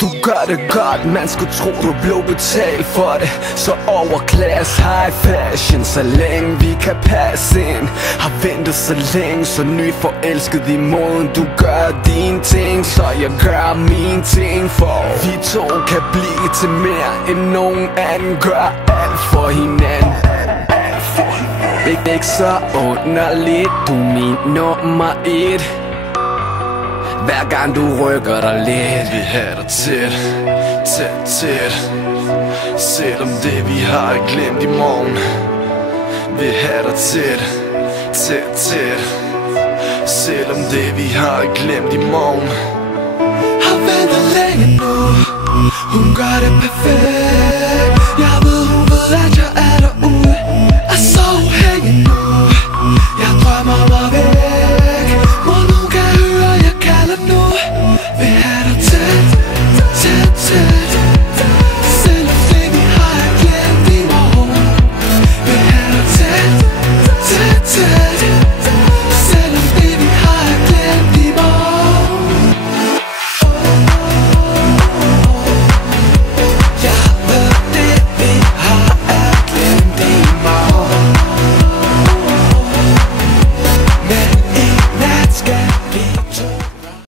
Du gør det godt, man skulle tro du blev betalt for det. Så overklasse, high fashion, så længe vi kan passe ind. Har ventet så længe, så nyforelsket i måden du gør dine ting. Så jeg gør mine ting, for vi to kan blive til mere end nogen anden. Gør alt for hinanden. Ikke så underligt, du er min nummer 1. Hver gang du rykker dig lidt, vi har dig tæt, tæt, tæt. Selvom det vi har glemt i morgen, vi har dig tæt, tæt, tæt. Selvom det vi har glemt i morgen. Har ventet længe nu, hun gør det perfekt. Jeg ved, hun ved, at jeg er derude. Er så afhængig nu, jeg drømmer mig væk.